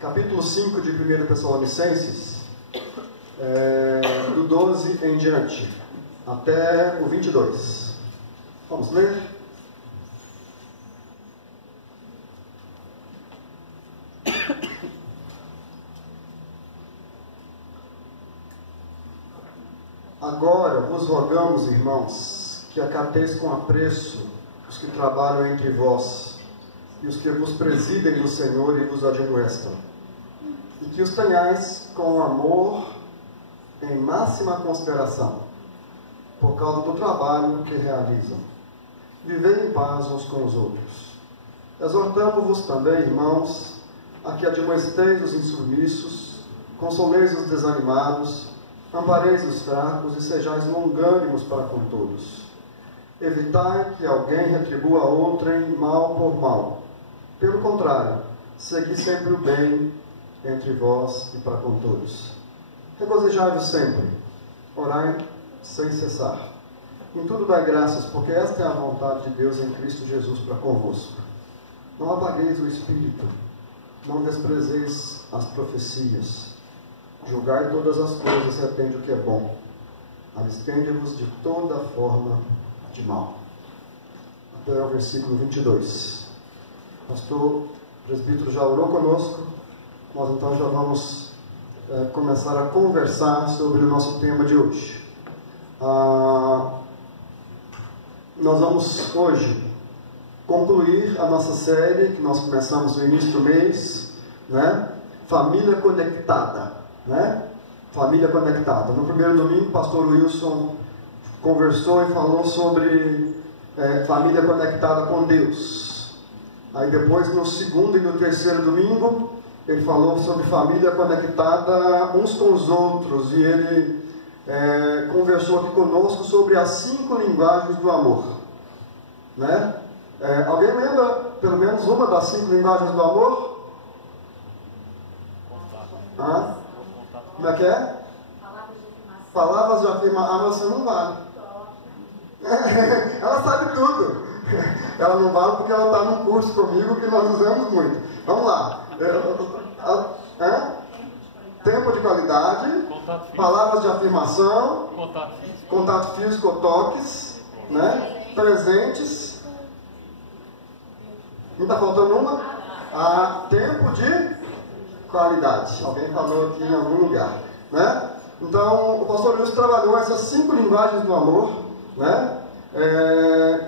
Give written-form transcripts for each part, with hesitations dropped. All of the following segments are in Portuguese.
capítulo 5 de 1 Tessalonicenses, do 12 em diante, até o 22. Vamos ler? Agora vos rogamos, irmãos, que acateis com apreço os que trabalham entre vós, e os que vos presidem no Senhor e vos admoestam, e que os tenhais com amor em máxima consideração, por causa do trabalho que realizam. Vivei em paz uns com os outros. Exortamo-vos também, irmãos, a que admoesteis os insubmissos, consoleis os desanimados, ampareis os fracos e sejais longânimos para com todos. Evitai que alguém retribua a outrem mal por mal. Pelo contrário, segui sempre o bem entre vós e para com todos. Regozijai-vos sempre, orai sem cessar. Em tudo dai graças, porque esta é a vontade de Deus em Cristo Jesus para convosco. Não apagueis o Espírito, não desprezeis as profecias. Julgai todas as coisas, retende o que é bom. Abstende-vos de toda forma de mal. Até o versículo 22. O pastor presbítero já orou conosco. Nós então já vamos começar a conversar sobre o nosso tema de hoje. Nós vamos hoje concluir a nossa série que nós começamos no início do mês, né? Família Conectada, né? Família Conectada. No primeiro domingo, o pastor Wilson conversou e falou sobre família conectada com Deus. Aí depois, no segundo e no terceiro domingo, ele falou sobre família conectada uns com os outros, e ele conversou aqui conosco sobre as 5 linguagens do amor, né? Alguém lembra pelo menos uma das 5 linguagens do amor? Como é que é? Palavras de afirmação. Você não vale. Ela sabe tudo. Ela não vale porque ela está num curso comigo que nós usamos muito. Vamos lá. Tempo de qualidade, palavras de afirmação, contato físico, toques, né? Presentes. Não está faltando uma? Tempo de qualidade. Alguém falou aqui em algum lugar, né? Então, o pastor Wilson trabalhou essas 5 linguagens do amor, né?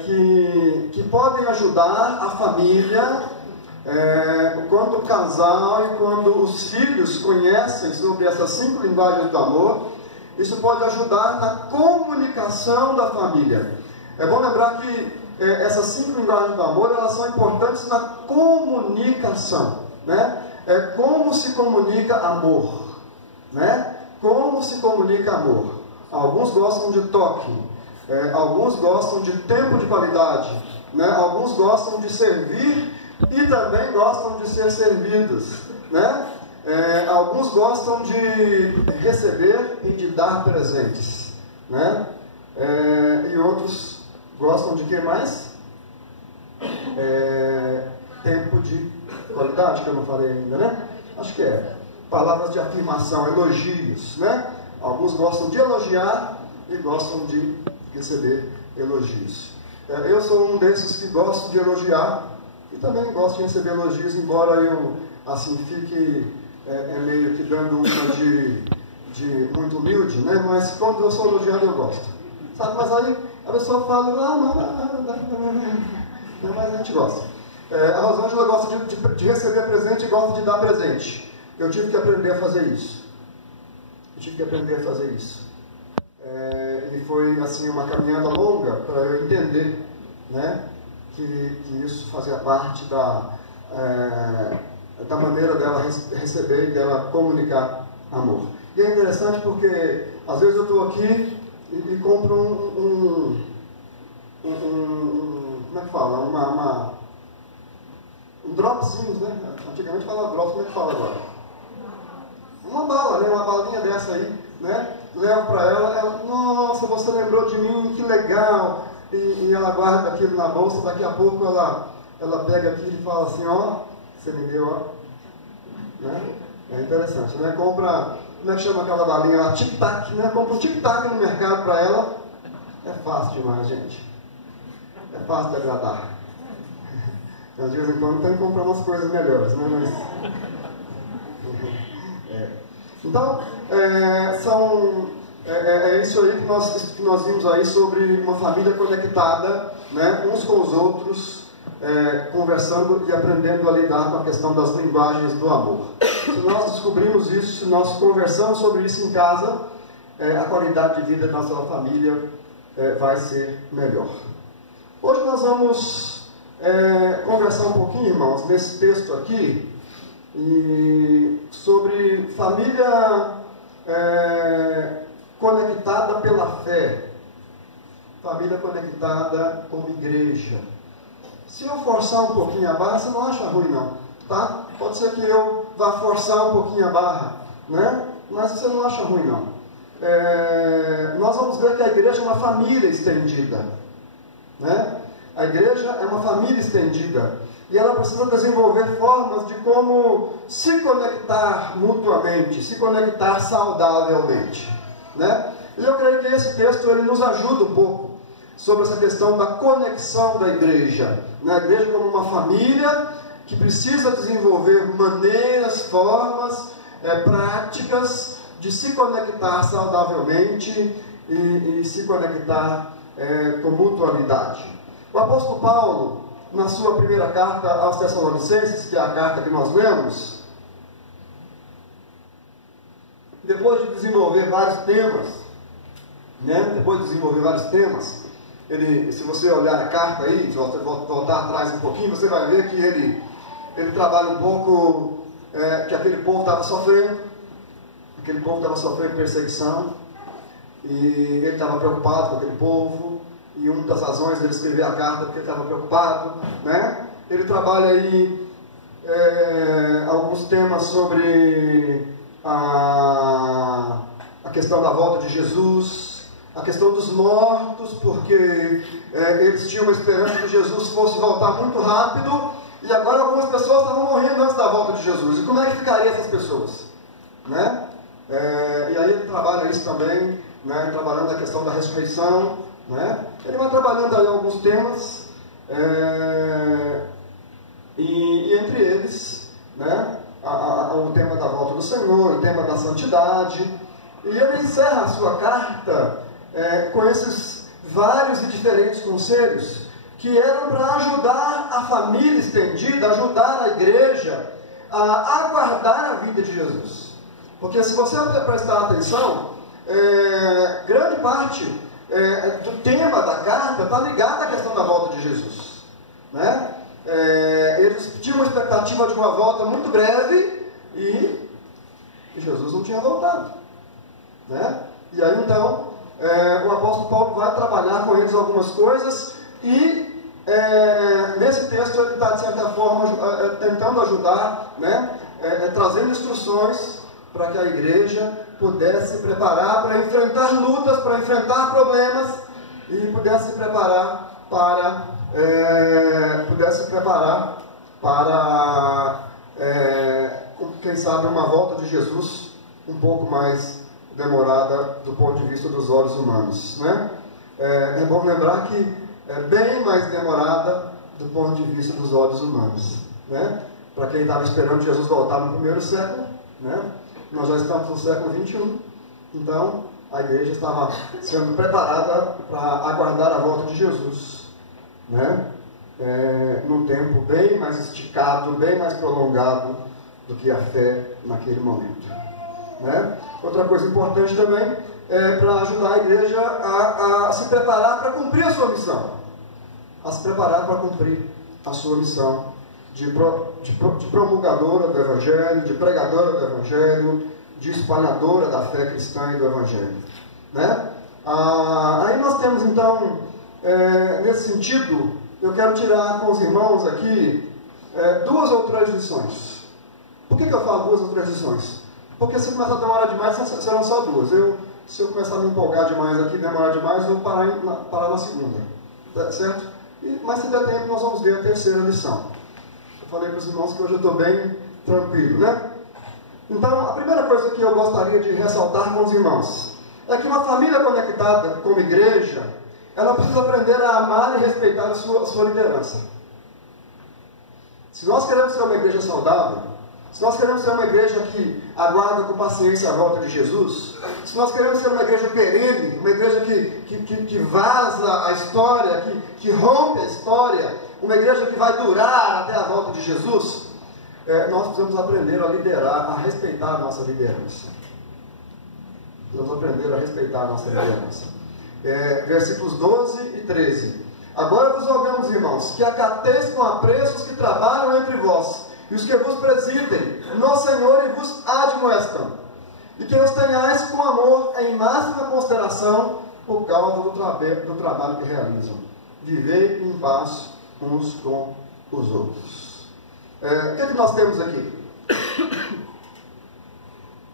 Que podem ajudar a família, quando o casal e quando os filhos conhecem sobre essas 5 linguagens do amor, isso pode ajudar na comunicação da família. É bom lembrar que essas 5 linguagens do amor, elas são importantes na comunicação, né? Como se comunica amor, né? Como se comunica amor? Alguns gostam de toque, alguns gostam de tempo de qualidade, né? Alguns gostam de servir e também gostam de ser servidos, né? Alguns gostam de receber e de dar presentes, né? E outros gostam de que mais? Tempo de qualidade, que eu não falei ainda, né? Acho que palavras de afirmação, elogios, né? Alguns gostam de elogiar e gostam de receber elogios. Eu sou um desses que gosto de elogiar e também gosto de receber elogios, embora eu, assim, fique meio que dando uma de muito humilde, né? Mas quando eu sou elogiado, eu gosto. Sabe? Mas aí a pessoa fala, mas a gente gosta. A Rosângela gosta de receber presente e gosta de dar presente. Eu tive que aprender a fazer isso. E foi assim uma caminhada longa para eu entender, né, que isso fazia parte da maneira dela receber e dela comunicar amor. E é interessante porque às vezes eu estou aqui e compro como é que fala? Um dropzinho, né? Antigamente falava drops, como é que fala agora? Uma bala, né? Uma balinha dessa aí, né? Levo para ela, nossa, você lembrou de mim, que legal. E ela guarda aquilo na bolsa, daqui a pouco ela pega aquilo e fala assim, ó, você me deu, ó. Né? É interessante, né? Compra, como é que chama aquela balinha lá? Tic-tac, né? Compra um tic-tac no mercado para ela. É fácil demais, gente. É fácil de agradar. De vez em quando tem que comprar umas coisas melhores, né? Mas... Então, é isso aí que nós vimos aí sobre uma família conectada, né? Uns com os outros, conversando e aprendendo a lidar com a questão das linguagens do amor. Se nós descobrimos isso, se nós conversamos sobre isso em casa, a qualidade de vida da nossa família vai ser melhor. Hoje nós vamos conversar um pouquinho, irmãos, nesse texto aqui, sobre família conectada pela fé, família conectada como igreja. Se eu forçar um pouquinho a barra, você não acha ruim não, tá? Pode ser que eu vá forçar um pouquinho a barra, né? Mas você não acha ruim não. Nós vamos ver que a igreja é uma família estendida, né? A igreja é uma família estendida e ela precisa desenvolver formas de como se conectar mutuamente, se conectar saudavelmente, né? E eu creio que esse texto ele nos ajuda um pouco sobre essa questão da conexão da igreja, né? A igreja como uma família que precisa desenvolver maneiras, formas, práticas de se conectar saudavelmente e se conectar com mutualidade. O apóstolo Paulo, na sua primeira carta aos Tessalonicenses, que é a carta que nós lemos, depois de desenvolver vários temas, ele, se você olhar a carta aí, voltar atrás um pouquinho, você vai ver que ele trabalha um pouco que aquele povo estava sofrendo, perseguição, e ele estava preocupado com aquele povo, e uma das razões dele escrever a carta porque ele estava preocupado, né? Ele trabalha aí alguns temas sobre a questão da volta de Jesus, a questão dos mortos, porque eles tinham uma esperança que Jesus fosse voltar muito rápido, e agora algumas pessoas estavam morrendo antes da volta de Jesus. E como é que ficariam essas pessoas? Né? E aí ele trabalha isso também, né? Trabalhando a questão da ressurreição, né? Ele vai trabalhando aí alguns temas, e entre eles, né? O tema da volta do Senhor, o tema da santidade, e ele encerra a sua carta com esses vários e diferentes conselhos que eram para ajudar a família estendida, ajudar a igreja a aguardar a vida de Jesus. Porque se você prestar atenção, grande parte do tema da carta está ligada à questão da volta de Jesus, né? Eles tinham uma expectativa de uma volta muito breve e Jesus não tinha voltado, né? E aí então o apóstolo Paulo vai trabalhar com eles algumas coisas e nesse texto ele está de certa forma tentando ajudar, né? Trazendo instruções para que a igreja pudesse se preparar para enfrentar lutas, para enfrentar problemas e pudesse se preparar para quem sabe uma volta de Jesus um pouco mais demorada do ponto de vista dos olhos humanos, né? É bom lembrar que é bem mais demorada do ponto de vista dos olhos humanos, né? Para quem estava esperando Jesus voltar no primeiro século, né? Nós já estamos no século 21, então a igreja estava sendo preparada para aguardar a volta de Jesus, né? Num tempo bem mais esticado, bem mais prolongado do que a fé naquele momento, né? Outra coisa importante também é para ajudar a igreja a se preparar para cumprir a sua missão, de promulgadora do Evangelho, de pregadora do Evangelho, de espalhadora da fé cristã e do Evangelho, né? Aí nós temos então, nesse sentido, eu quero tirar com os irmãos aqui 2 ou 3 lições. Por que eu falo 2 ou 3 lições? Porque se começar a demorar demais, serão só 2. Se eu começar a me empolgar demais aqui, demorar demais, eu vou parar na segunda, certo? Mas se der tempo, nós vamos ver a terceira lição. Eu falei para os irmãos que hoje eu estou bem tranquilo, né? Então, a primeira coisa que eu gostaria de ressaltar com os irmãos é que uma família conectada como igreja, ela precisa aprender a amar e respeitar a sua liderança. Se nós queremos ser uma igreja saudável, se nós queremos ser uma igreja que aguarda com paciência a volta de Jesus, se nós queremos ser uma igreja perene, uma igreja que vaza a história, que rompe a história, uma igreja que vai durar até a volta de Jesus, nós precisamos aprender a liderar, a respeitar a nossa liderança. Precisamos aprender a respeitar a nossa liderança. Versículos 12 e 13. Agora vos rogamos, irmãos, que acateis com apreço os que trabalham entre vós, e os que vos presidem no Senhor e vos admoestam, e que os tenhais com amor em máxima consideração por causa do trabalho que realizam. Vivei em paz uns com os outros. O que é que nós temos aqui?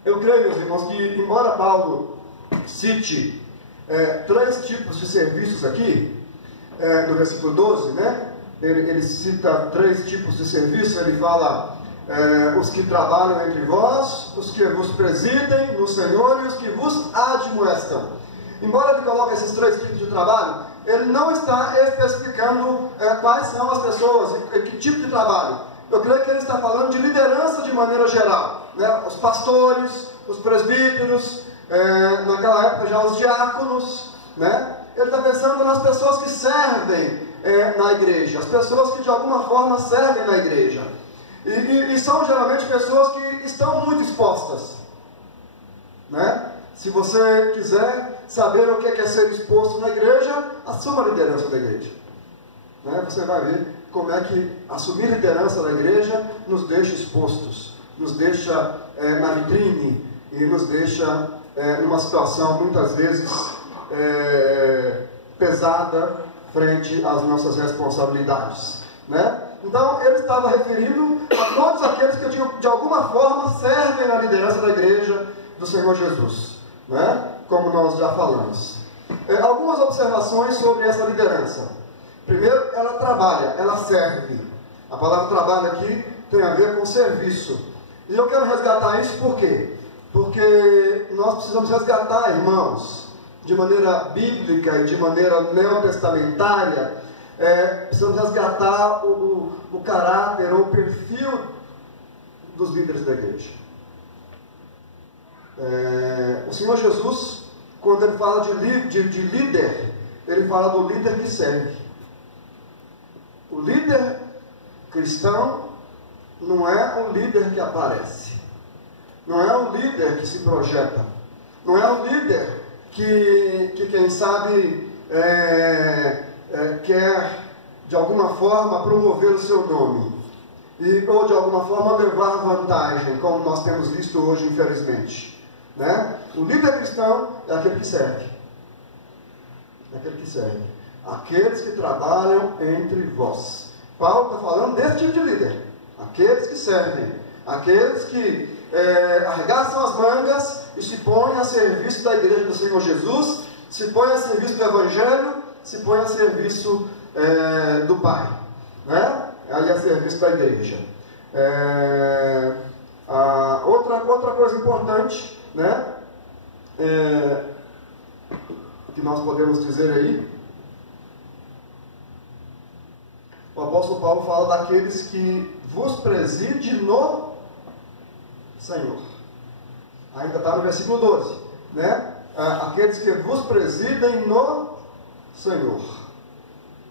Eu creio, meus irmãos, que embora Paulo cite 3 tipos de serviços aqui, no versículo 12, né? Ele cita 3 tipos de serviço. Ele fala os que trabalham entre vós, os que vos presidem no Senhor e os que vos admoestam. Embora ele coloque esses 3 tipos de trabalho, ele não está especificando quais são as pessoas e que tipo de trabalho. Eu creio que ele está falando de liderança de maneira geral, né? Os pastores, os presbíteros, naquela época já os diáconos, né? Ele está pensando nas pessoas que servem na igreja, as pessoas que de alguma forma servem na igreja, e são geralmente pessoas que estão muito expostas, né? Se você quiser saber o que é ser exposto na igreja, assuma a liderança da igreja, né? Você vai ver como é que assumir liderança da igreja nos deixa expostos, nos deixa na vitrine e nos deixa numa situação muitas vezes pesada frente às nossas responsabilidades, né? Então ele estava referindo a todos aqueles que de alguma forma servem na liderança da igreja do Senhor Jesus, né? Como nós já falamos. Algumas observações sobre essa liderança. Primeiro, ela trabalha, ela serve. A palavra trabalho aqui tem a ver com serviço. E eu quero resgatar isso por quê? Porque nós precisamos resgatar, irmãos, de maneira bíblica e de maneira neotestamentária, precisamos resgatar o caráter ou o perfil dos líderes da igreja. O Senhor Jesus, quando ele fala de líder, ele fala do líder que serve. O líder cristão não é um líder que aparece, não é um líder que se projeta, não é um líder que quem sabe quer de alguma forma promover o seu nome ou de alguma forma levar vantagem, como nós temos visto hoje, infelizmente, né? O líder cristão é aquele que serve, aqueles que trabalham entre vós. Paulo está falando desse tipo de líder, aqueles que servem, aqueles que arregaçam as mangas e se põem a serviço da igreja do Senhor Jesus, se põem a serviço do Evangelho, se põem a serviço do Pai, né? Ali a serviço da igreja. Outra coisa importante, né? Que nós podemos dizer aí, o apóstolo Paulo fala daqueles que vos preside no Senhor. Ainda está no versículo 12, né? Aqueles que vos presidem no Senhor.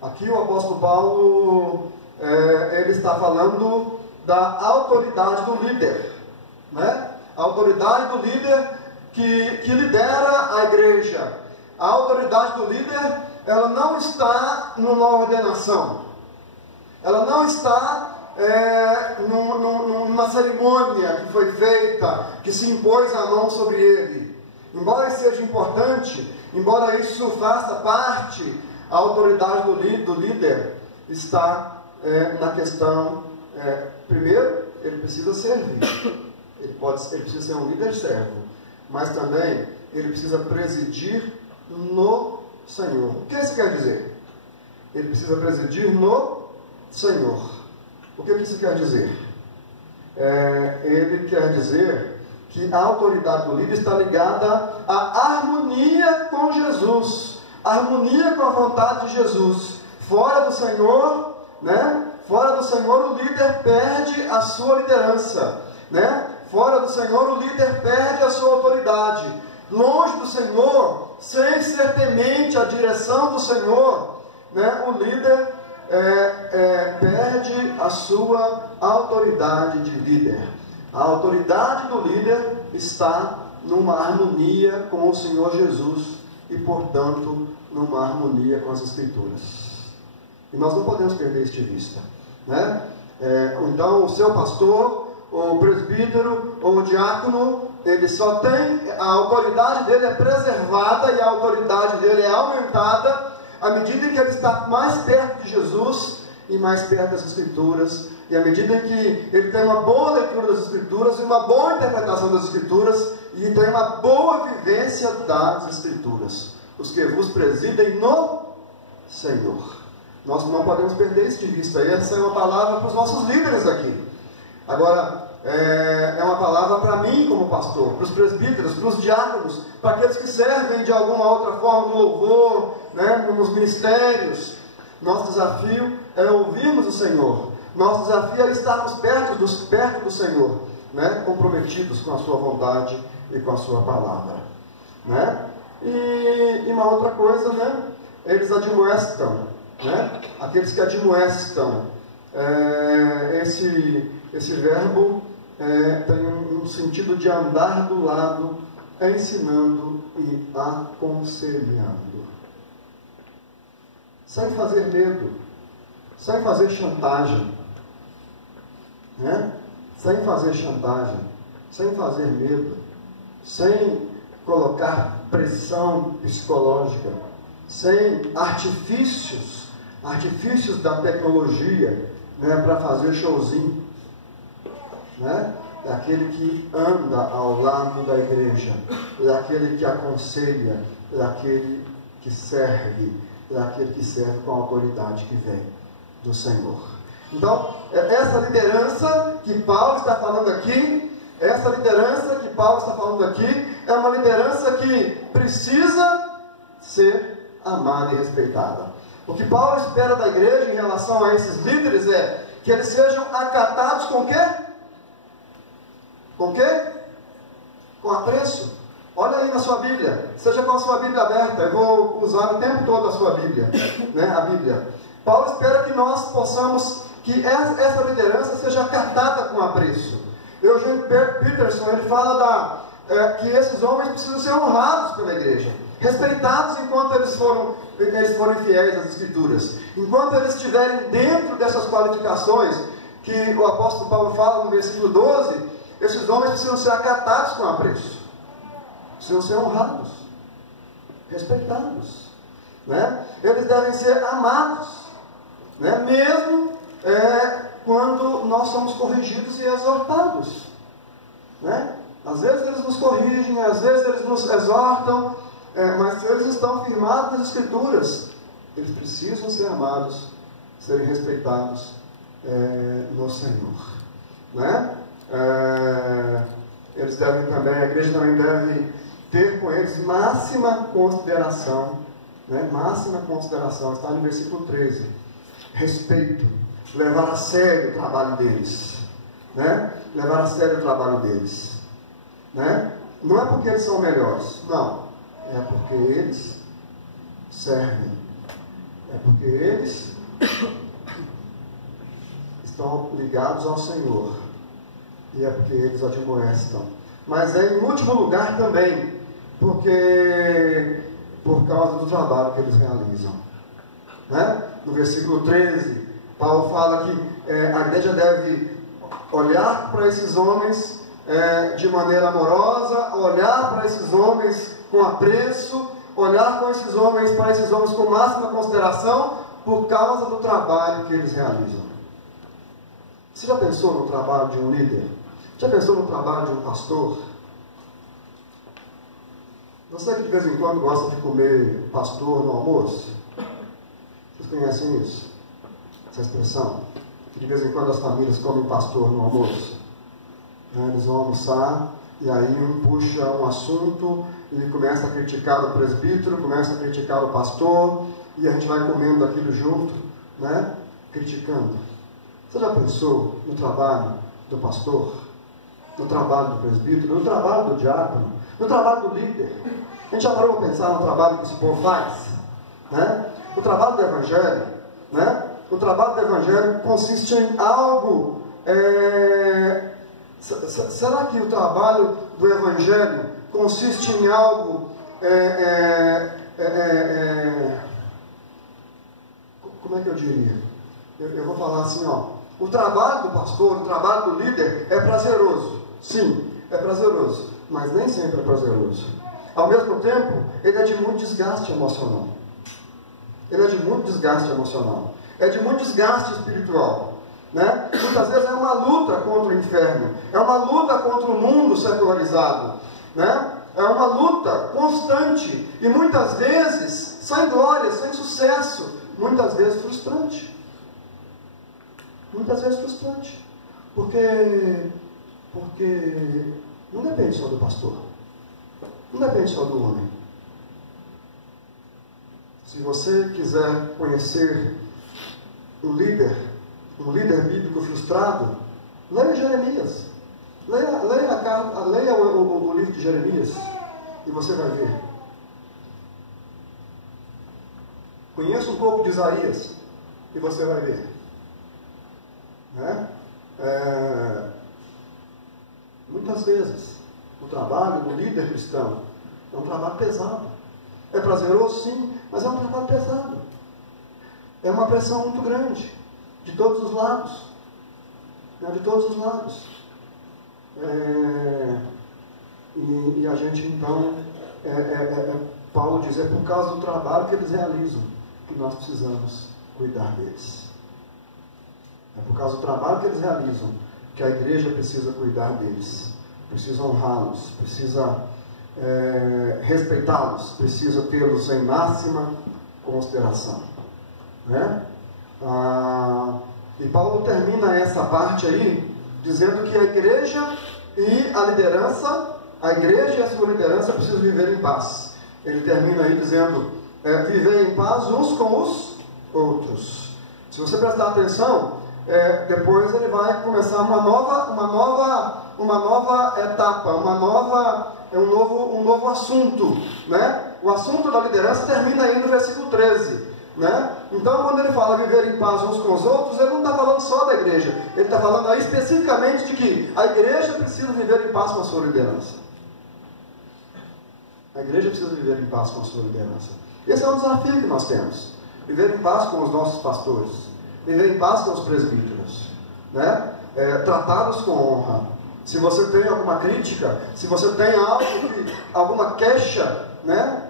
Aqui o apóstolo Paulo, ele está falando da autoridade do líder, né? A autoridade do líder que lidera a igreja. A autoridade do líder, ela não está numa ordenação, ela não está numa cerimônia que foi feita, que se impôs a mão sobre ele. Embora isso seja importante, embora isso faça parte, a autoridade do líder está na questão, primeiro, ele precisa servir, ele precisa ser um líder servo, mas também ele precisa presidir no Senhor. O que isso quer dizer? Ele precisa presidir no Senhor. O que isso quer dizer? Ele quer dizer que a autoridade do líder está ligada à harmonia com Jesus, harmonia com a vontade de Jesus. Fora do Senhor, né? Fora do Senhor, o líder perde a sua liderança, né? Fora do Senhor, o líder perde a sua autoridade. Longe do Senhor, sem ser temente à direção do Senhor, né? O líder perde a sua autoridade de líder. A autoridade do líder está numa harmonia com o Senhor Jesus e, portanto, numa harmonia com as Escrituras. E nós não podemos perder isso de vista, né? Então, o seu pastor, o presbítero ou o diácono, ele só tem, a autoridade dele é preservada e a autoridade dele é aumentada à medida que ele está mais perto de Jesus e mais perto das Escrituras, e à medida que ele tem uma boa leitura das Escrituras e uma boa interpretação das Escrituras e tem uma boa vivência das Escrituras. Os que vos presidem no Senhor. Nós não podemos perder isso de vista. E essa é uma palavra para os nossos líderes aqui. Agora, é uma palavra para mim como pastor, para os presbíteros, para os diáconos, para aqueles que servem de alguma outra forma no louvor, né, nos ministérios. Nosso desafio é ouvirmos o Senhor. Nosso desafio é estarmos perto do Senhor, né, comprometidos com a sua vontade e com a sua palavra, né? E uma outra coisa, né, eles admoestam, né? Aqueles que admoestam, esse verbo tem um sentido de andar do lado, ensinando e aconselhando, sem fazer medo, sem fazer chantagem, né? Sem fazer chantagem, sem fazer medo, sem colocar pressão psicológica, sem artifícios da tecnologia, né, para fazer showzinho, né? É aquele que anda ao lado da igreja, é aquele que aconselha, é aquele que serve, é aquele que serve com a autoridade que vem do Senhor. Então, essa liderança que Paulo está falando aqui, é uma liderança que precisa ser amada e respeitada. O que Paulo espera da igreja em relação a esses líderes é que eles sejam acatados com o quê? Com o quê? Com apreço. Olha aí na sua Bíblia, seja com a sua Bíblia aberta, eu vou usar o tempo todo a sua Bíblia, né? A Bíblia. Paulo espera que nós possamos, que essa liderança seja acatada com apreço. Eugene Peterson, ele fala que esses homens precisam ser honrados pela igreja, respeitados enquanto eles forem fiéis às Escrituras, enquanto eles estiverem dentro dessas qualificações que o apóstolo Paulo fala no versículo 12, esses homens precisam ser acatados com apreço, precisam ser honrados, respeitados, né? Eles devem ser amados, né? Mesmo quando nós somos corrigidos e exortados, né? Às vezes eles nos corrigem, às vezes eles nos exortam, mas se eles estão firmados nas Escrituras, eles precisam ser amados, serem respeitados no Senhor, né? Eles devem também, a igreja também deve ter com eles máxima consideração, né? Máxima consideração, está no versículo 13, respeito, levar a sério o trabalho deles, né? Levar a sério o trabalho deles, né? Não é porque eles são melhores, não, é porque eles servem, é porque eles estão ligados ao Senhor, e é porque eles admoestam, mas em último lugar também, porque por causa do trabalho que eles realizam, né? No versículo 13, Paulo fala que a igreja deve olhar para esses homens de maneira amorosa, olhar para esses homens com apreço, olhar para esses homens com máxima consideração, por causa do trabalho que eles realizam. Você já pensou no trabalho de um líder? Já pensou no trabalho de um pastor? Você que de vez em quando gosta de comer pastor no almoço? Vocês conhecem isso? Essa expressão? Que de vez em quando as famílias comem pastor no almoço. Eles vão almoçar E aí um puxa um assunto e começa a criticar o presbítero, começa a criticar o pastor, e a gente vai comendo aquilo junto, né? Criticando. Você já pensou no trabalho do pastor? No trabalho do presbítero? No trabalho do diácono? No trabalho do líder? A gente já parou para pensar no trabalho que esse povo faz? Né? O trabalho do Evangelho, né? O trabalho do Evangelho consiste em algo. Será que o trabalho do Evangelho consiste em algo? Como é que eu diria? Eu vou falar assim, ó. O trabalho do pastor, o trabalho do líder é prazeroso. Sim, é prazeroso, mas nem sempre é prazeroso. Ao mesmo tempo, ele é de muito desgaste emocional. Ele é de muito desgaste emocional. É de muito desgaste espiritual. Né? Muitas vezes é uma luta contra o inferno. É uma luta contra o mundo secularizado. Né? É uma luta constante. E muitas vezes, sem glória, sem sucesso. Muitas vezes frustrante. Muitas vezes frustrante. Porque não depende só do pastor. Não depende só do homem. Se você quiser conhecer um líder bíblico frustrado, leia Jeremias. Leia o livro de Jeremias e você vai ver. Conheça um pouco de Isaías e você vai ver. Né? Muitas vezes o trabalho do líder cristão é um trabalho pesado. É prazeroso, sim, mas é um trabalho pesado. É uma pressão muito grande, de todos os lados. Né? De todos os lados. E a gente então, Paulo diz, é por causa do trabalho que eles realizam que nós precisamos cuidar deles. É por causa do trabalho que eles realizam que a igreja precisa cuidar deles. Precisa honrá-los, precisa respeitá-los, precisa tê-los em máxima consideração. Né? E Paulo termina essa parte aí dizendo que a igreja e a liderança, a igreja e a sua liderança precisam viver em paz. Ele termina aí dizendo, viver em paz uns com os outros. Se você prestar atenção, depois ele vai começar uma nova etapa, um novo assunto, né? O assunto da liderança termina aí no versículo 13, né? Então, quando ele fala viver em paz uns com os outros, ele não está falando só da igreja, ele está falando aí especificamente de que a igreja precisa viver em paz com a sua liderança. A igreja precisa viver em paz com a sua liderança. Esse é um desafio que nós temos, viver em paz com os nossos pastores, viver em paz com os presbíteros, né? Tratá-los com honra. Se você tem alguma crítica, se você tem alguma queixa, né?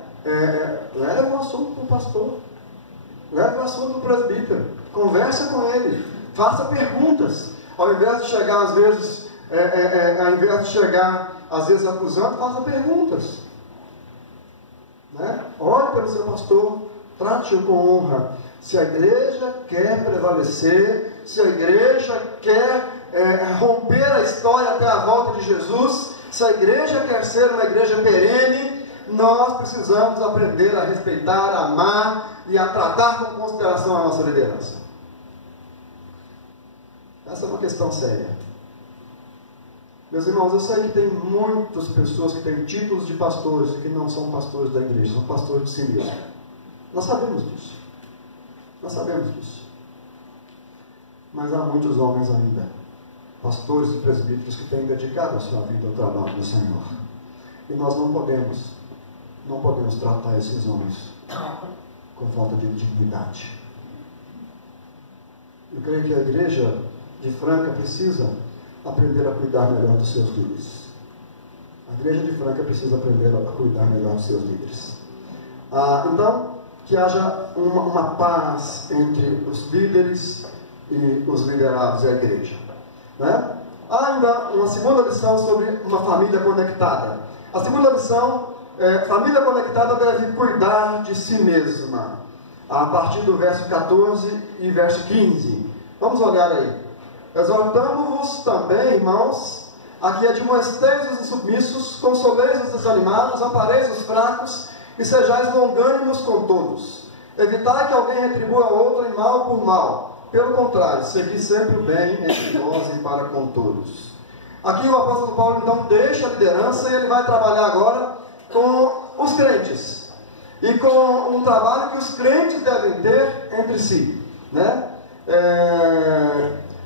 Leve o assunto para o pastor, leve o assunto para o presbítero, conversa com ele, faça perguntas, ao invés de chegar às vezes acusando, faça perguntas, né? Olhe para o seu pastor, trate-o com honra. Se a igreja quer prevalecer, se a igreja quer romper a história até a volta de Jesus, se a igreja quer ser uma igreja perene, nós precisamos aprender a respeitar, a amar e a tratar com consideração a nossa liderança. Essa é uma questão séria. Meus irmãos, eu sei que tem muitas pessoas que têm títulos de pastores e que não são pastores da igreja, são pastores de si mesmos. Nós sabemos disso. Nós sabemos disso. Mas há muitos homens ainda, pastores e presbíteros, que têm dedicado a sua vida ao trabalho do Senhor. E nós não podemos tratar esses homens com falta de dignidade. Eu creio que a igreja de Franca precisa aprender a cuidar melhor dos seus líderes. A igreja de Franca precisa aprender a cuidar melhor dos seus líderes. Então, que haja uma paz entre os líderes e os liderados e a igreja. Né? Há ainda uma segunda lição sobre uma família conectada. A segunda lição família conectada deve cuidar de si mesma. A partir do verso 14 e verso 15. Vamos olhar aí. Exortamo-vos também, irmãos, Aqui admoesteis os insubmissos, consoleis os desanimados, ampareis os fracos, e sejais longânimos com todos. Evitai que alguém retribua a outro em mal por mal. Pelo contrário, segui sempre o bem entre vós e para com todos. Aqui o apóstolo Paulo então deixa a liderança e ele vai trabalhar agora com os crentes. E com um trabalho que os crentes devem ter entre si, né?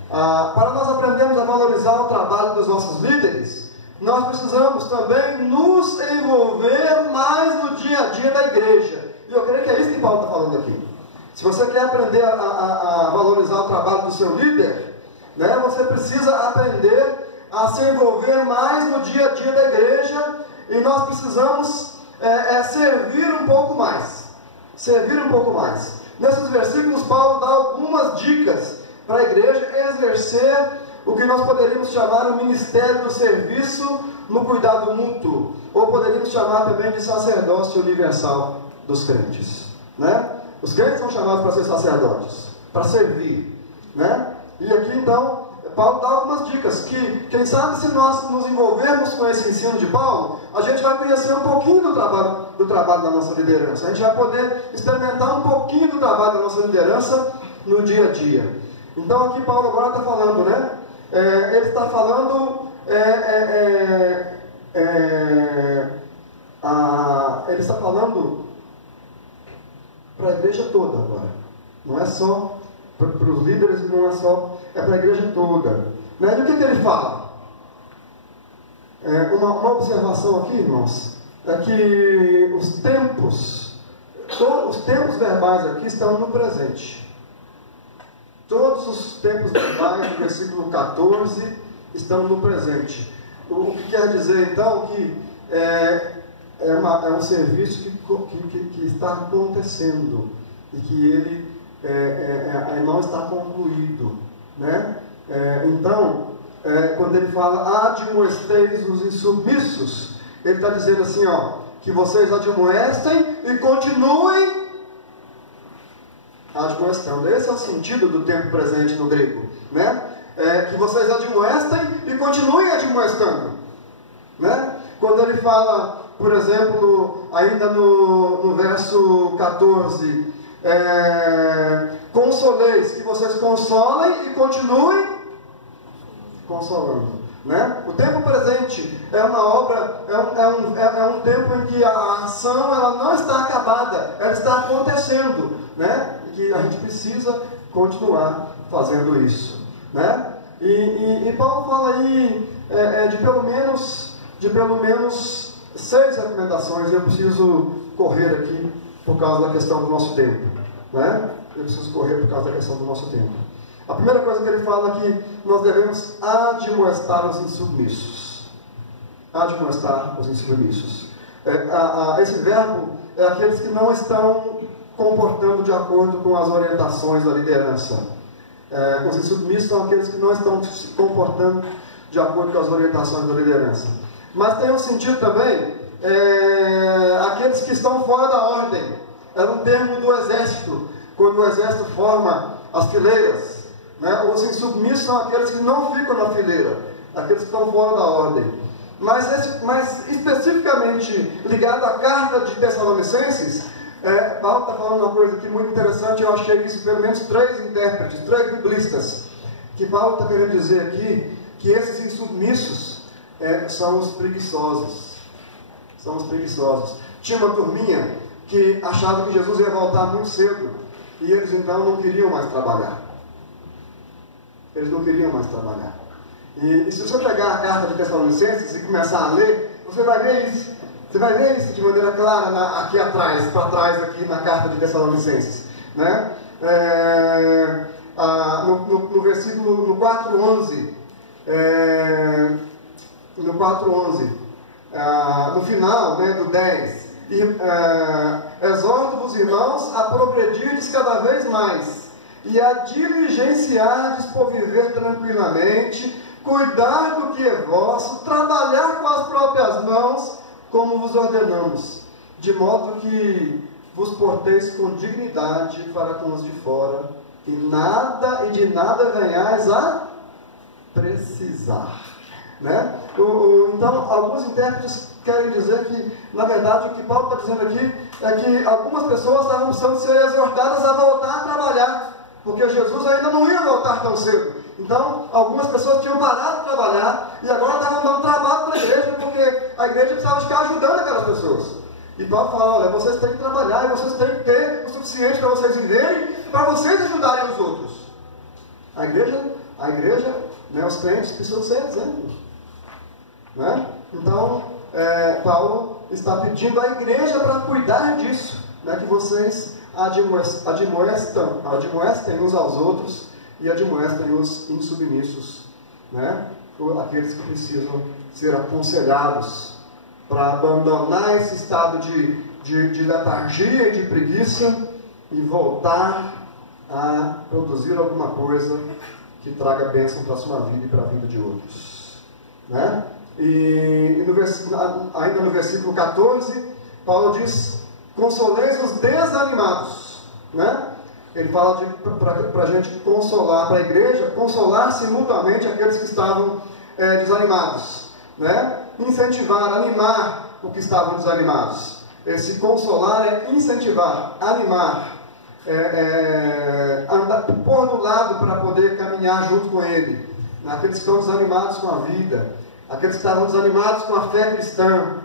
Para nós aprendermos a valorizar o trabalho dos nossos líderes, nós precisamos também nos envolver mais no dia a dia da igreja. E eu creio que é isso que Paulo está falando aqui. Se você quer aprender a valorizar o trabalho do seu líder, né, você precisa aprender a se envolver mais no dia a dia da igreja, e nós precisamos servir um pouco mais. Servir um pouco mais. Nesses versículos, Paulo dá algumas dicas para a igreja exercer o que nós poderíamos chamar o ministério do serviço no cuidado mútuo, ou poderíamos chamar também de sacerdócio universal dos crentes, né? Os crentes são chamados para ser sacerdotes, para servir, né? E aqui então Paulo dá algumas dicas que, quem sabe, se nós nos envolvermos com esse ensino de Paulo, a gente vai conhecer um pouquinho do trabalho da nossa liderança. A gente vai poder experimentar um pouquinho do trabalho da nossa liderança no dia a dia. Então aqui Paulo agora está falando, né? Ele está falando ele está falando para a igreja toda agora. Não é só para os líderes, não é só, é para a igreja toda, né? E o que ele fala? Uma observação aqui, irmãos, é que os tempos verbais aqui estão no presente. Todos os tempos verbais do versículo 14 estão no presente. O que quer dizer então que é um serviço que está acontecendo e que ele não está concluído, né? Então, quando ele fala admoesteis os insubmissos, ele está dizendo assim, que vocês admoestem e continuem admoestando. Esse é o sentido do tempo presente no grego, né? Que vocês admoestem e continuem admoestando, né? Quando ele fala, por exemplo, ainda no verso 14, consoleis, que vocês consolem e continuem consolando, né? O tempo presente é uma obra, é um tempo em que a ação ela não está acabada, ela está acontecendo, né? E que a gente precisa continuar fazendo isso, né? E Paulo fala aí de pelo menos 6 recomendações. Eu preciso correr aqui por causa da questão do nosso tempo, né? Eu preciso correr por causa da questão do nosso tempo. A primeira coisa que ele fala é que nós devemos admoestar os insubmissos. Admoestar os insubmissos. Esse verbo é aqueles que não estão comportando de acordo com as orientações da liderança. Os insubmissos são aqueles que não estão se comportando de acordo com as orientações da liderança. Mas tem um sentido também, aqueles que estão fora da ordem. É um termo do exército, quando o exército forma as fileiras, né? Os insubmissos são aqueles que não ficam na fileira, aqueles que estão fora da ordem. Mas especificamente ligado à carta de Tessalonicenses, Paulo está falando uma coisa aqui muito interessante. Eu achei isso pelo menos 3 intérpretes, 3 biblistas, que Paulo está querendo dizer aqui que esses insubmissos são os preguiçosos. São os preguiçosos. Tinha uma turminha que achava que Jesus ia voltar muito cedo, e eles então não queriam mais trabalhar. Eles não queriam mais trabalhar. E se você pegar a carta de Tessalonicenses e começar a ler, você vai ver isso. Você vai ver isso de maneira clara aqui atrás, para trás aqui na carta de Tessalonicenses, né? No versículo, no 4:11, no final, né, do 10, exorto-vos, irmãos, a progredirdes cada vez mais e a diligenciardes por viver tranquilamente, cuidar do que é vosso, trabalhar com as próprias mãos, como vos ordenamos, de modo que vos porteis com dignidade para com os de fora, e de nada venhais a precisar. Né? Então, alguns intérpretes querem dizer que, na verdade, o que Paulo está dizendo aqui é que algumas pessoas estavam precisando ser exortadas a voltar a trabalhar, porque Jesus ainda não ia voltar tão cedo. Então, algumas pessoas tinham parado de trabalhar e agora estavam dando trabalho para a igreja, porque a igreja precisava ficar ajudando aquelas pessoas. E Paulo fala, olha, vocês têm que trabalhar e vocês têm que ter o suficiente para vocês viverem, para vocês ajudarem os outros. A igreja, né, os crentes precisam ser exemplo. Né? Então, Paulo está pedindo à igreja para cuidar disso, né, que vocês admoestem uns aos outros e admoestem os insubmissos, né? Aqueles que precisam ser aconselhados para abandonar esse estado de letargia e de preguiça e voltar a produzir alguma coisa que traga bênção para a sua vida e para a vida de outros, né? E ainda no versículo 14, Paulo diz: consoleis os desanimados, né? Ele fala para a gente consolar, para a igreja, consolar-se mutuamente aqueles que estavam desanimados, né? Incentivar, animar os que estavam desanimados. Esse consolar é incentivar, animar, pôr do lado para poder caminhar junto com ele. Aqueles que estão desanimados com a vida, aqueles que estavam desanimados com a fé cristã,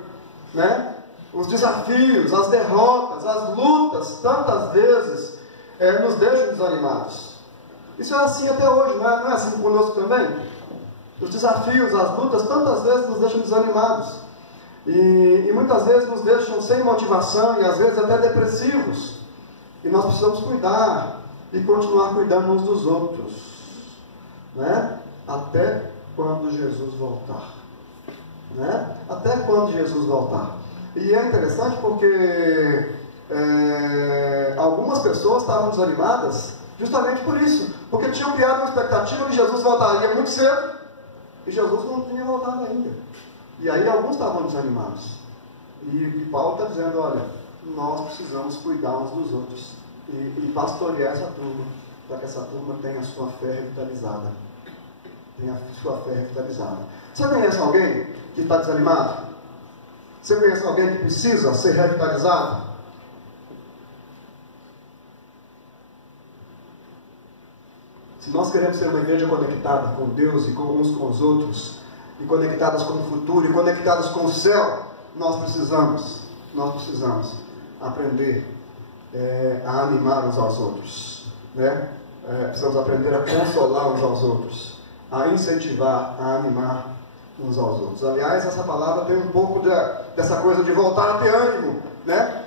né? Os desafios, as derrotas, as lutas, tantas vezes nos deixam desanimados. Isso é assim até hoje, não é assim conosco também? Os desafios, as lutas, tantas vezes nos deixam desanimados. E muitas vezes nos deixam sem motivação e às vezes até depressivos. E nós precisamos cuidar e continuar cuidando uns dos outros, né? Até quando Jesus voltar, né? Até quando Jesus voltar. E é interessante porque algumas pessoas estavam desanimadas justamente por isso, porque tinham criado uma expectativa que Jesus voltaria muito cedo e Jesus não tinha voltado ainda. E aí alguns estavam desanimados. E Paulo está dizendo, olha, nós precisamos cuidar uns dos outros e pastorear essa turma, para que essa turma tenha a sua fé revitalizada. Você conhece alguém que está desanimado? Você conhece alguém que precisa ser revitalizado? Se nós queremos ser uma igreja conectada com Deus e uns com os outros, e conectadas com o futuro, e conectadas com o céu, nós precisamos aprender a animar uns aos outros, né? Precisamos aprender a consolar uns aos outros, a incentivar, a animar uns aos outros. Aliás, essa palavra tem um pouco dessa coisa de voltar a ter ânimo, né?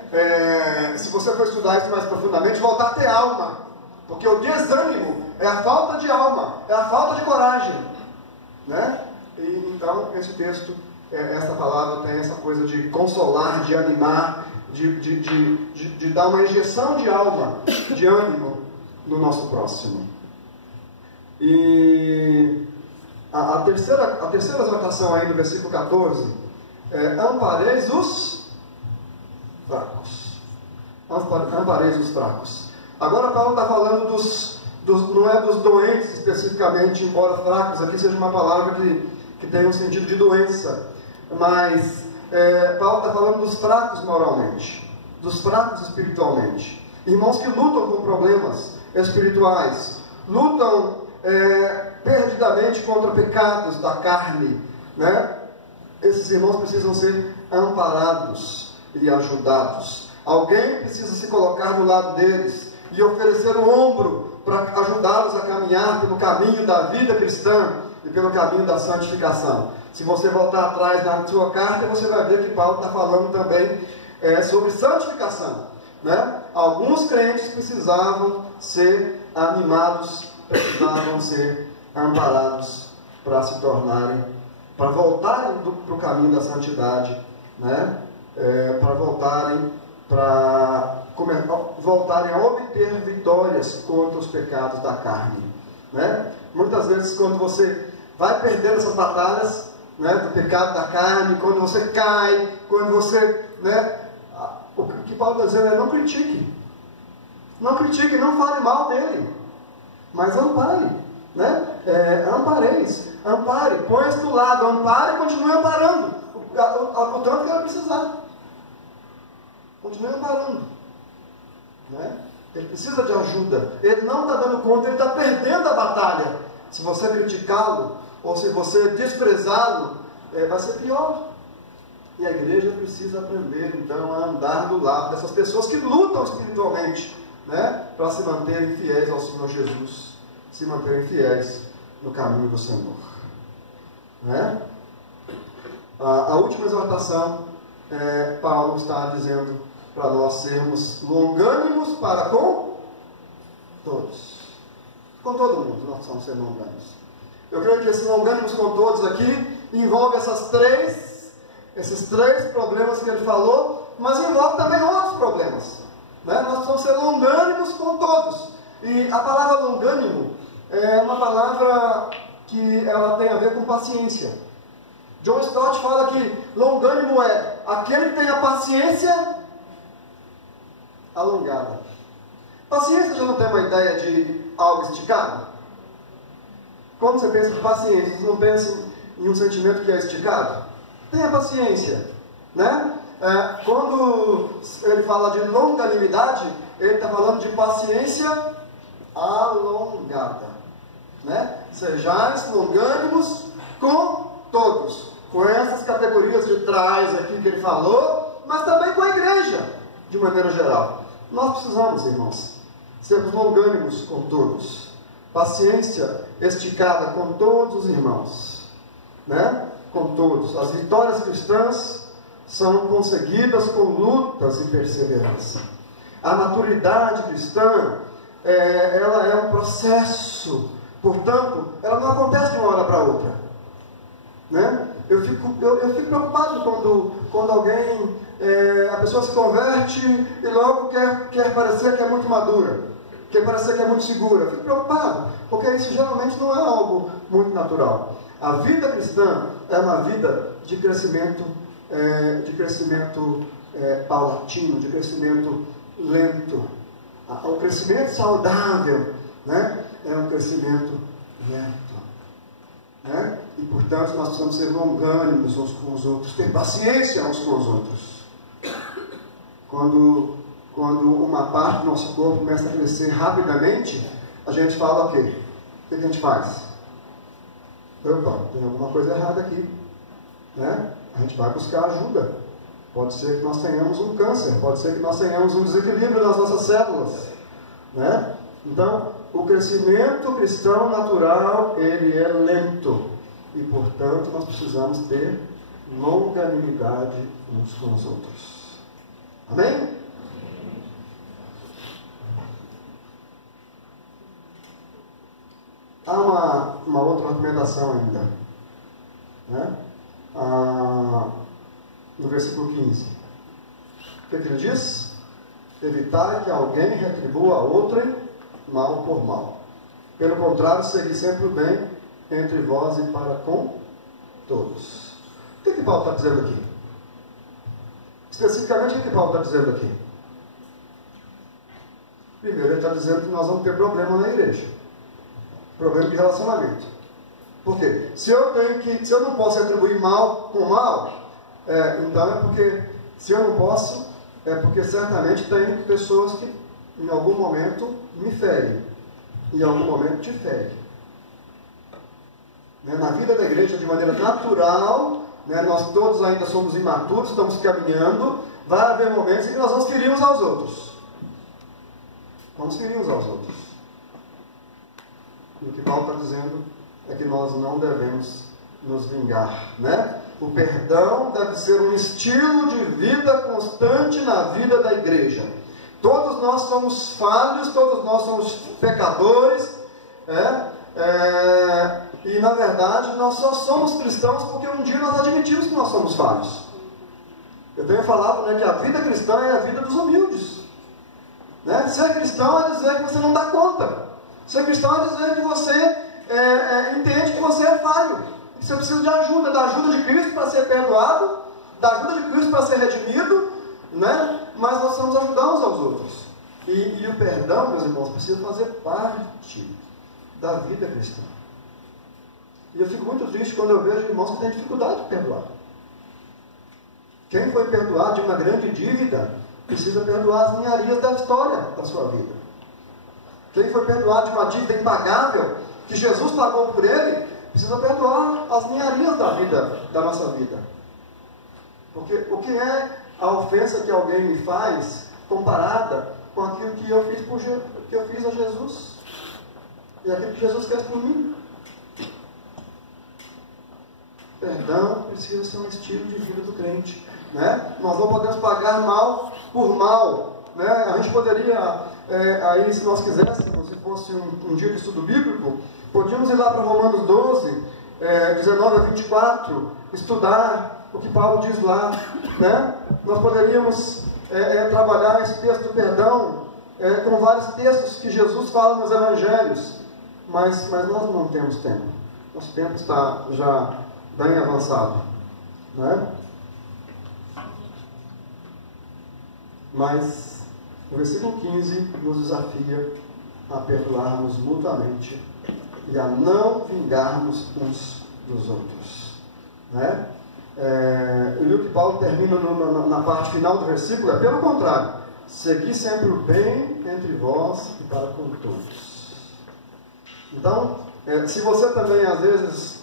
Se você for estudar isso mais profundamente, voltar a ter alma, porque o desânimo é a falta de alma, é a falta de coragem, né? E então esse texto, essa palavra tem essa coisa de consolar, de animar, de dar uma injeção de alma, de ânimo no nosso próximo. E a terceira exortação aí no versículo 14 ampareis os fracos. Ampareis os fracos. Agora Paulo está falando não é dos doentes especificamente, embora fracos aqui seja uma palavra que tem um sentido de doença, mas Paulo está falando dos fracos moralmente, dos fracos espiritualmente, irmãos que lutam com problemas espirituais, lutam perdidamente contra pecados da carne, né? Esses irmãos precisam ser amparados e ajudados. Alguém precisa se colocar do lado deles e oferecer o ombro para ajudá-los a caminhar pelo caminho da vida cristã e pelo caminho da santificação. Se você voltar atrás na sua carta, você vai ver que Paulo está falando também sobre santificação, né? Alguns crentes precisavam ser animados, precisavam ser amparados para se tornarem, para voltarem para o caminho da santidade, né? Para voltarem a obter vitórias contra os pecados da carne, né? Muitas vezes quando você vai perdendo essas batalhas, né, do pecado da carne, quando você cai, quando você, né, o que Paulo está dizendo é: não critique, não fale mal dele, mas ampare, né? Ampareis, ampare, põe-se do lado, ampare e continue amparando, o tanto que ela precisar. Continue amparando. Né? Ele precisa de ajuda, ele não está dando conta, ele está perdendo a batalha. Se você criticá-lo, ou se você desprezá-lo, vai ser pior. E a igreja precisa aprender, então, a andar do lado dessas pessoas que lutam espiritualmente, né? Para se manterem fiéis ao Senhor Jesus, se manterem fiéis no caminho do Senhor. Né? A última exortação, Paulo está dizendo para nós sermos longânimos para com todos. Com todo mundo, nós precisamos ser longânimos. Eu creio que esse longânimos com todos aqui envolve esses três problemas que ele falou, mas envolve também outros problemas. Né? Nós precisamos ser longânimos com todos. E a palavra longânimo é uma palavra que ela tem a ver com paciência. John Stott fala que longânimo é aquele que tem a paciência alongada. Paciência já não tem uma ideia de algo esticado? Quando você pensa em paciência, você não pensa em um sentimento que é esticado? Tenha paciência, né? Quando ele fala de longanimidade, ele está falando de paciência alongada, né? Sejais longânimos com todos, com essas categorias de trás aqui que ele falou, mas também com a igreja, de maneira geral. Nós precisamos, irmãos, sermos longânimos com todos, paciência esticada com todos os irmãos, né? Com todos. As vitórias cristãs são conseguidas com lutas e perseverança. A maturidade cristã, ela é um processo, portanto, ela não acontece de uma hora para outra, né? Eu fico preocupado quando alguém, a pessoa se converte e logo quer parecer que é muito madura, quer parecer que é muito segura. Eu fico preocupado, porque isso geralmente não é algo muito natural. A vida cristã é uma vida de crescimento paulatino, de crescimento lento. O crescimento saudável, né, é um crescimento lento. Né? E, portanto, nós precisamos ser longânimos uns com os outros, ter paciência uns com os outros. Quando uma parte do nosso corpo começa a crescer rapidamente, a gente fala o quê? O que a gente faz? Opa, tem alguma coisa errada aqui, né? A gente vai buscar ajuda. Pode ser que nós tenhamos um câncer, pode ser que nós tenhamos um desequilíbrio nas nossas células, né? Então, o crescimento cristão natural, ele é lento, e portanto nós precisamos ter longanimidade uns com os outros. Amém? Há uma outra recomendação ainda, né? No versículo 15. O que ele diz? Evitar que alguém retribua a outrem mal por mal. Pelo contrário, segui sempre o bem entre vós e para com todos. O que Paulo está dizendo aqui? Especificamente, o que Paulo está dizendo aqui? Primeiro, ele está dizendo que nós vamos ter problema na igreja. Problema de relacionamento. Por quê? Se eu não posso atribuir mal com mal, então é porque, se eu não posso, é porque certamente tem pessoas que em algum momento me ferem, em algum momento te ferem. Na vida da igreja, de maneira natural, nós todos ainda somos imaturos, estamos caminhando, vai haver momentos em que nós vamos ferir uns aos outros. Vamos ferir uns aos outros. E o que Paulo está dizendo é que nós não devemos nos vingar, né? O perdão deve ser um estilo de vida constante na vida da igreja. Todos nós somos falhos, todos nós somos pecadores, e na verdade nós só somos cristãos porque um dia nós admitimos que nós somos falhos. Eu tenho falado, né, que a vida cristã é a vida dos humildes, né? Ser cristão é dizer que você não dá conta. Ser cristão é dizer que você entende que você é falho, que você precisa de ajuda, da ajuda de Cristo para ser perdoado, da ajuda de Cristo para ser redimido, né? Mas nós precisamos ajudar uns aos outros. E o perdão, meus irmãos, precisa fazer parte da vida cristã. E eu fico muito triste quando eu vejo irmãos que têm dificuldade de perdoar. Quem foi perdoado de uma grande dívida, precisa perdoar as ninharias da história da sua vida. Quem foi perdoado de uma dívida impagável, que Jesus pagou por ele, precisa perdoar as ninharias da vida, da nossa vida. Porque o que é a ofensa que alguém me faz comparada com aquilo que eu fiz a Jesus? E aquilo que Jesus fez por mim? Perdão precisa ser um estilo de vida do crente, né? Nós não podemos pagar mal por mal, né? A gente poderia, aí se nós quiséssemos, se fosse um dia de estudo bíblico, podíamos ir lá para Romanos 12, 19 a 24, estudar o que Paulo diz lá, né? Nós poderíamos trabalhar esse texto do perdão com vários textos que Jesus fala nos evangelhos, mas nós não temos tempo. Nosso tempo está já bem avançado, né? Mas o versículo 15 nos desafia a perdoarmos mutuamente e a não vingarmos uns dos outros, né? E o que Paulo termina na parte final do versículo é pelo contrário: segui sempre o bem entre vós e para com todos. Então, se você também às vezes,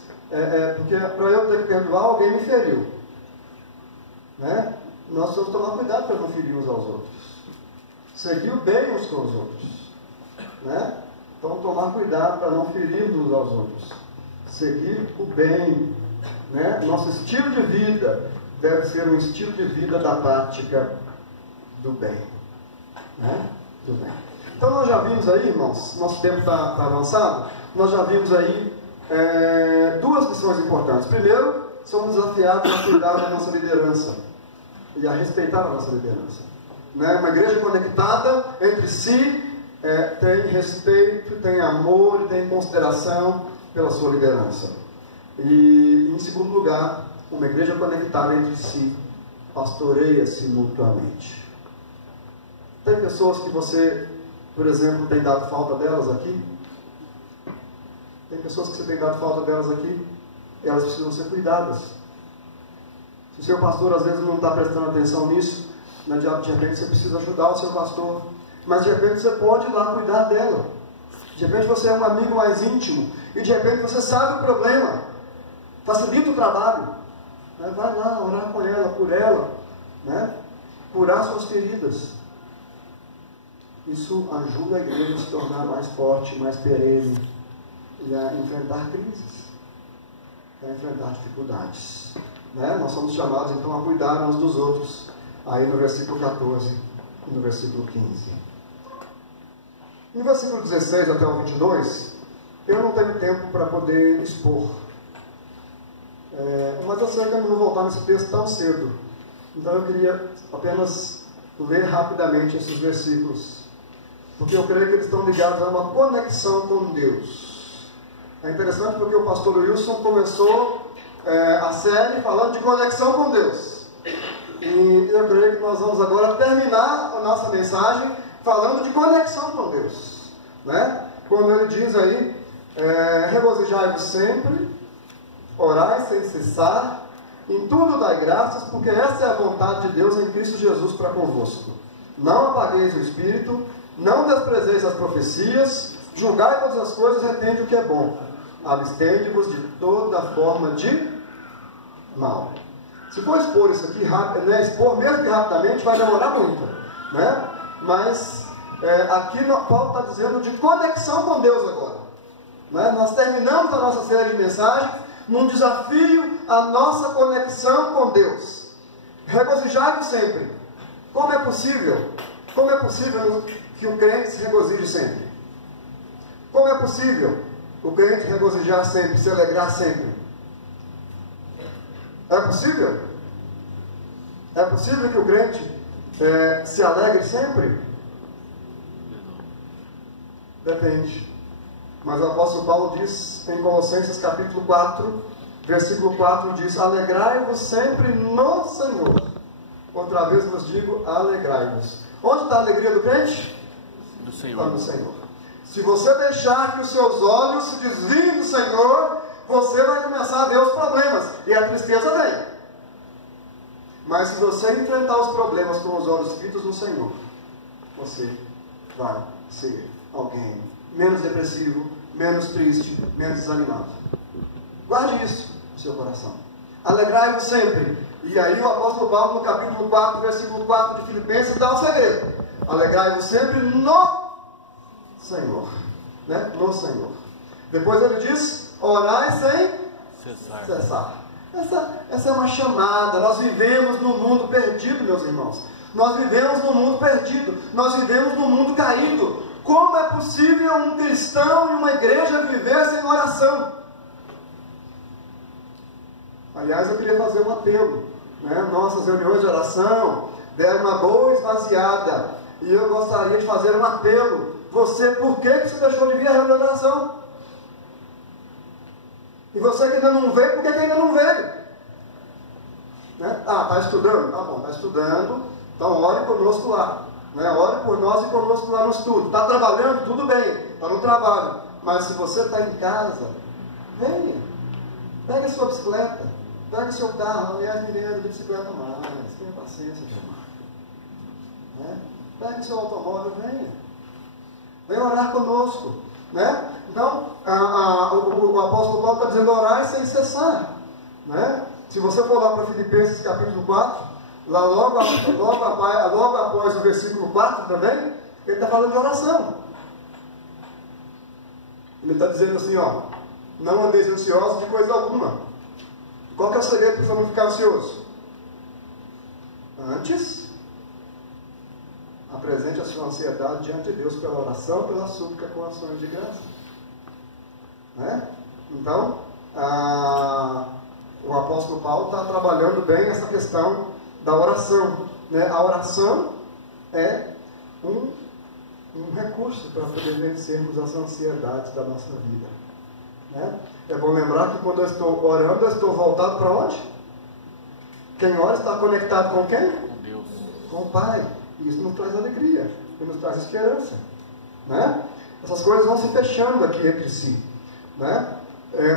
porque para eu ter que perdoar, alguém me feriu, né? Nós precisamos tomar cuidado para não ferir uns aos outros, seguir o bem uns com os outros, né? Então, tomar cuidado para não ferir uns aos outros, seguir o bem, né? Nosso estilo de vida deve ser um estilo de vida da prática do bem, né? Do bem. Então nós já vimos aí, irmãos, nosso tempo está avançado, nós já vimos aí duas lições importantes. Primeiro, somos desafiados a cuidar da nossa liderança e a respeitar a nossa liderança, né? Uma igreja conectada entre si tem respeito, tem amor e tem consideração pela sua liderança. E, em segundo lugar, uma igreja conectada entre si pastoreia-se mutuamente. Tem pessoas que você, por exemplo, tem dado falta delas aqui? Tem pessoas que você tem dado falta delas aqui? Elas precisam ser cuidadas. Se o seu pastor às vezes não está prestando atenção nisso, né, de repente você precisa ajudar o seu pastor, mas de repente você pode ir lá cuidar dela. De repente você é um amigo mais íntimo e de repente você sabe o problema, facilita o trabalho, né? Vai lá orar com ela, por ela, né? Curar suas feridas. Isso ajuda a igreja a se tornar mais forte, mais perene e a enfrentar crises, a enfrentar dificuldades, né? Nós somos chamados então a cuidar uns dos outros, aí no versículo 14 e no versículo 15. No versículo 16 até o 22, eu não tenho tempo para poder expor, mas eu sei que eu não vou voltar nesse texto tão cedo, então eu queria apenas ler rapidamente esses versículos, porque eu creio que eles estão ligados a uma conexão com Deus. É interessante porque o pastor Wilson começou a série falando de conexão com Deus, e eu creio que nós vamos agora terminar a nossa mensagem falando de conexão com Deus, né? Quando ele diz aí, regozijai-vos sempre, orai sem cessar, em tudo dai graças, porque essa é a vontade de Deus em Cristo Jesus para convosco. Não apagueis o Espírito, não desprezeis as profecias, julgai todas as coisas, retende o que é bom, abstende-vos de toda forma de mal. Se for expor isso aqui rápido, né, expor mesmo que rapidamente, vai demorar muito, né? Mas aqui Paulo está dizendo de conexão com Deus agora, né? Nós terminamos a nossa série de mensagens num desafio à nossa conexão com Deus. Regozijai-vos sempre. Como é possível? Como é possível que o crente se regozije sempre? Como é possível o crente regozijar sempre, se alegrar sempre? É possível? É possível que o crente se alegre sempre? Depende. Mas o apóstolo Paulo diz em Colossenses capítulo 4, versículo 4, diz: alegrai-vos sempre no Senhor. Outra vez vos digo, alegrai-vos. Onde está a alegria do crente? Do Senhor. Está no Senhor. Se você deixar que os seus olhos se desviem do Senhor, você vai começar a ver os problemas, e a tristeza vem. Mas se você enfrentar os problemas com os olhos fitos no Senhor, você vai ser alguém menos depressivo, menos triste, menos desanimado. Guarde isso no seu coração. Alegrai-vos sempre. E aí o apóstolo Paulo, no capítulo 4, versículo 4 de Filipenses, dá o segredo. Alegrai-vos sempre no Senhor. Né? No Senhor. Depois ele diz, orai sem cessar. Essa é uma chamada. Nós vivemos num mundo perdido, meus irmãos. Nós vivemos num mundo perdido. Nós vivemos num mundo caído. Como é possível um cristão e uma igreja viver sem oração? Aliás, eu queria fazer um apelo. Né? Nossas reuniões de oração deram uma boa esvaziada. E eu gostaria de fazer um apelo. Você, por que você deixou de vir à reunião de oração? E você que ainda não veio, por que ainda não veio? Né? Está estudando? Tá bom, está estudando. Então ore conosco lá. Né? Ore por nós e conosco lá no estudo. Está trabalhando? Tudo bem, está no trabalho. Mas se você está em casa, venha. Pegue a sua bicicleta. Pegue o seu carro. Aliás, mineiro de bicicleta mais. Tenha paciência, Jamar. Né? Pegue o seu automóvel, venha. Venha orar conosco. Né? Então, o apóstolo Paulo está dizendo orar sem cessar. Né? Se você for lá para Filipenses capítulo 4, lá logo após o versículo 4 também, ele está falando de oração. Ele está dizendo assim, ó, não andeis ansiosos de coisa alguma. Qual que é o segredo para você não ficar ansioso? Antes, apresente a sua ansiedade diante de Deus pela oração, pela súplica com ações de graça. Né? Então, o apóstolo Paulo está trabalhando bem essa questão da oração. Né? A oração é um recurso para poder vencermos as ansiedades da nossa vida. Né? É bom lembrar que quando eu estou orando, eu estou voltado para onde? Quem ora está conectado com quem? Com Deus. Com o Pai. E isso nos traz alegria, e nos traz esperança. Né? Essas coisas vão se fechando aqui entre si. Né?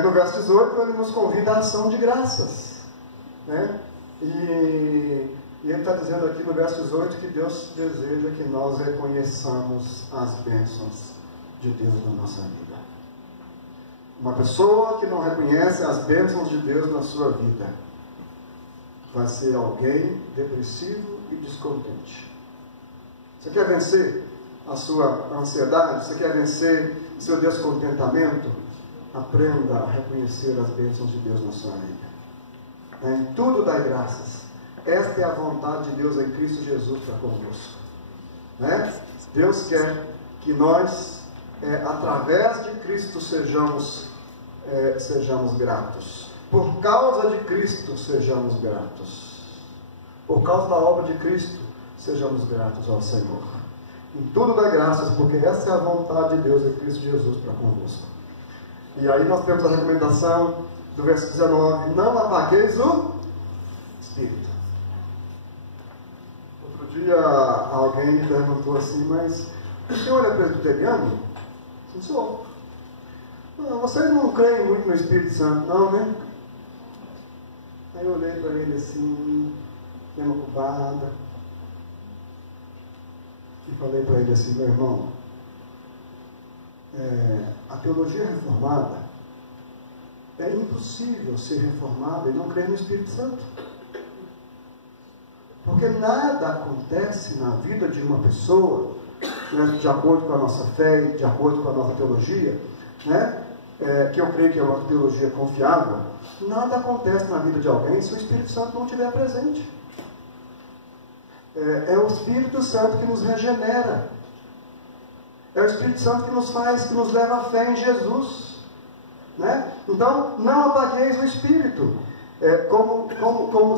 No verso 18, ele nos convida à ação de graças. Né? E ele está dizendo aqui no verso 18 que Deus deseja que nós reconheçamos as bênçãos de Deus na nossa vida. Uma pessoa que não reconhece as bênçãos de Deus na sua vida vai ser alguém depressivo e descontente. Você quer vencer a sua ansiedade? Você quer vencer o seu descontentamento? Aprenda a reconhecer as bênçãos de Deus na sua vida. Em tudo dai graças. Esta é a vontade de Deus em Cristo Jesus para conosco. Né? Deus quer que nós, através de Cristo, sejamos gratos. Por causa de Cristo, sejamos gratos. Por causa da obra de Cristo, sejamos gratos ao Senhor. Em tudo dai graças, porque essa é a vontade de Deus em Cristo Jesus para conosco. E aí nós temos a recomendação do verso 19: não apagueis o Espírito. Outro dia alguém me perguntou assim, mas o senhor é presbiteriano? Sim, sou. Vocês não creem muito no Espírito Santo, não, né? Aí eu olhei para ele assim, bem ocupado, e falei para ele assim: meu irmão, a teologia reformada, é impossível ser reformada e não crer no Espírito Santo. Porque nada acontece na vida de uma pessoa, né, de acordo com a nossa fé, de acordo com a nossa teologia, né, que eu creio que é uma teologia confiável, nada acontece na vida de alguém se o Espírito Santo não estiver presente. É o Espírito Santo que nos regenera. É o Espírito Santo que nos faz, que nos leva à fé em Jesus. Né? Então, não apagueis o Espírito. Como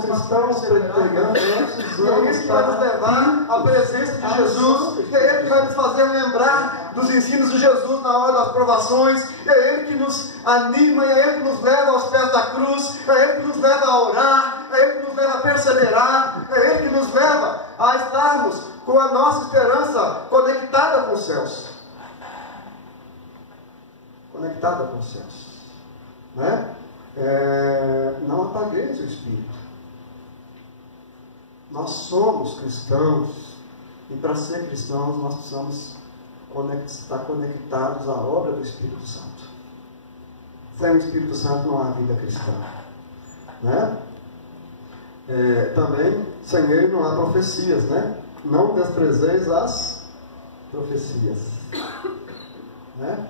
cristãos pregando, é isso que vai nos levar à presença de Jesus. É Ele que vai nos fazer lembrar dos ensinos de Jesus na hora das provações. É Ele que nos anima, é Ele que nos leva aos pés da cruz. É Ele que nos leva a orar. É Ele que nos leva a perseverar. É Ele que nos leva a estarmos com a nossa esperança conectada com os céus. Conectada com os céus. né? Não apagueis o Espírito. Nós somos cristãos, e para ser cristãos nós precisamos estar conectados à obra do Espírito Santo. Sem o Espírito Santo não há vida cristã, né? Também sem ele não há profecias, né? Não desprezeis as profecias, né?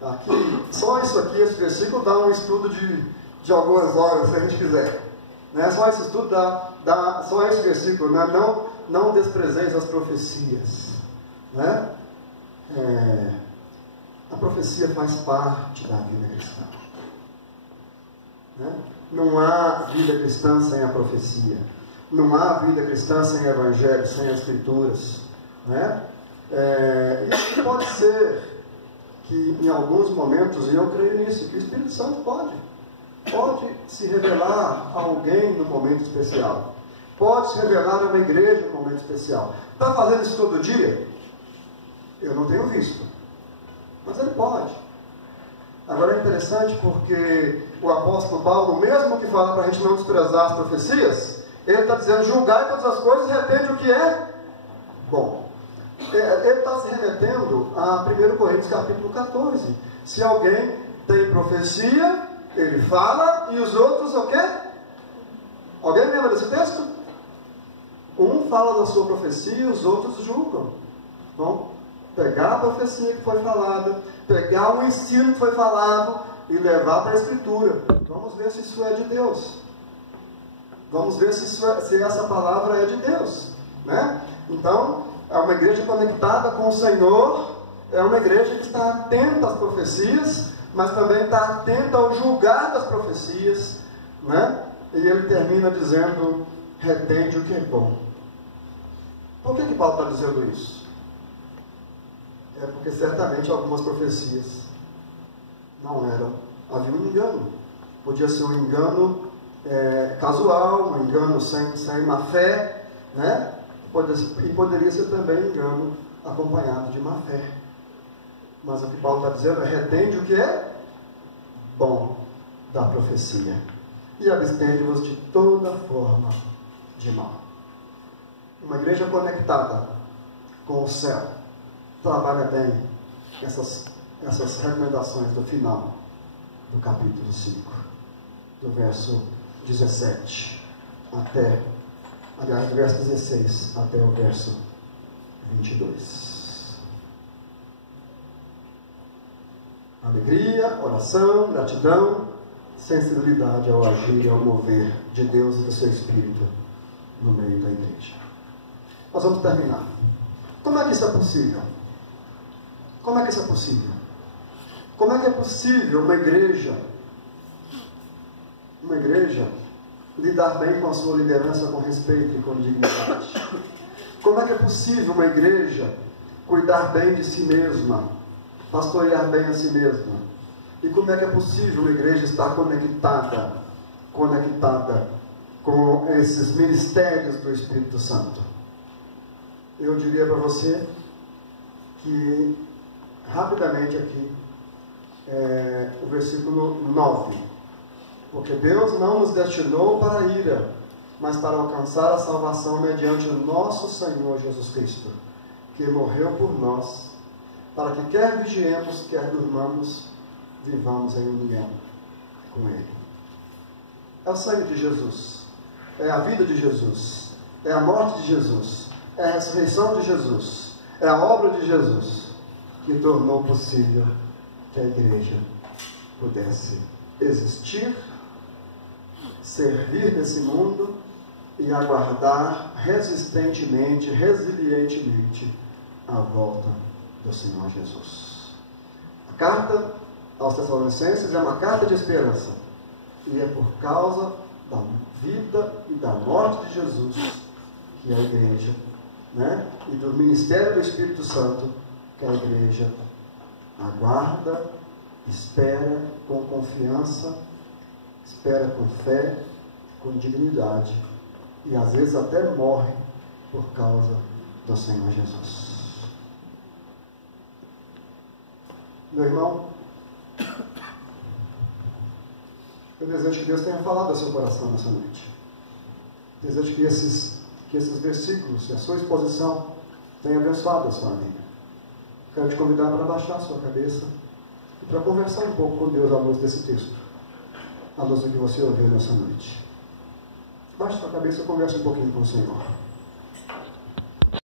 Aqui, só isso aqui, esse versículo dá um estudo de algumas horas, se a gente quiser, né? Só esse estudo dá só esse versículo, né? Não desprezeis as profecias, né? A profecia faz parte da vida cristã, né? Não há vida cristã sem a profecia, não há vida cristã sem o Evangelho, sem as Escrituras, né? Isso pode ser que em alguns momentos, e eu creio nisso, que o Espírito Santo pode se revelar a alguém no momento especial, pode se revelar a uma igreja no momento especial. Está fazendo isso todo dia? Eu não tenho visto, mas ele pode. Agora é interessante porque o apóstolo Paulo, mesmo que fala para a gente não desprezar as profecias, ele está dizendo: julgai todas as coisas e retende o que é bom. Ele está se remetendo a 1 Coríntios capítulo 14. Se alguém tem profecia, ele fala, e os outros o quê? Alguém lembra desse texto? Um fala da sua profecia, os outros julgam. Bom, pegar a profecia que foi falada, pegar o ensino que foi falado e levar para a Escritura. Vamos ver se isso é de Deus. Vamos ver se essa palavra é de Deus, né? Então, é uma igreja conectada com o Senhor, é uma igreja que está atenta às profecias, mas também está atenta ao julgar das profecias, né? E ele termina dizendo: retende o que é bom. Por que Paulo está dizendo isso? É porque certamente algumas profecias não eram. Havia um engano. Podia ser um engano casual, um engano sem má fé, né? E poderia ser também engano acompanhado de má fé. Mas o que Paulo está dizendo é: retende o que é bom da profecia e abstende-vos de toda forma de mal. Uma igreja conectada com o céu trabalha bem essas recomendações do final do capítulo 5, do verso 17 até, aliás, do verso 16 até o verso 22. Alegria, oração, gratidão, sensibilidade ao agir e ao mover de Deus e do seu Espírito no meio da igreja. Nós vamos terminar. Como é que isso é possível? Como é que isso é possível? Como é que é possível uma igreja lidar bem com a sua liderança com respeito e com dignidade? Como é que é possível uma igreja cuidar bem de si mesma, pastorear bem a si mesma? E como é que é possível uma igreja estar conectada com esses ministérios do Espírito Santo? Eu diria para você que, rapidamente aqui, o versículo 9. Porque Deus não nos destinou para a ira, mas para alcançar a salvação mediante o nosso Senhor Jesus Cristo, que morreu por nós, para que quer vigiemos, quer durmamos, vivamos em união com Ele. É o sangue de Jesus, é a vida de Jesus, é a morte de Jesus, é a ressurreição de Jesus, é a obra de Jesus que tornou possível que a igreja pudesse existir, servir nesse mundo e aguardar resistentemente, resilientemente a volta do Senhor Jesus. A carta aos Tessalonicenses é uma carta de esperança, e é por causa da vida e da morte de Jesus que a igreja, e do ministério do Espírito Santo, que a igreja aguarda, espera com confiança, espera com fé, com dignidade, e às vezes até morre por causa do Senhor Jesus. Meu irmão, Eu desejo que Deus tenha falado ao seu coração nessa noite. Desejo que esses versículos e a sua exposição tenham abençoado a sua vida. Quero te convidar para baixar a sua cabeça e para conversar um pouco com Deus à luz desse texto, à luz do que você ouviu nessa noite. Baixe sua cabeça e converse um pouquinho com o Senhor.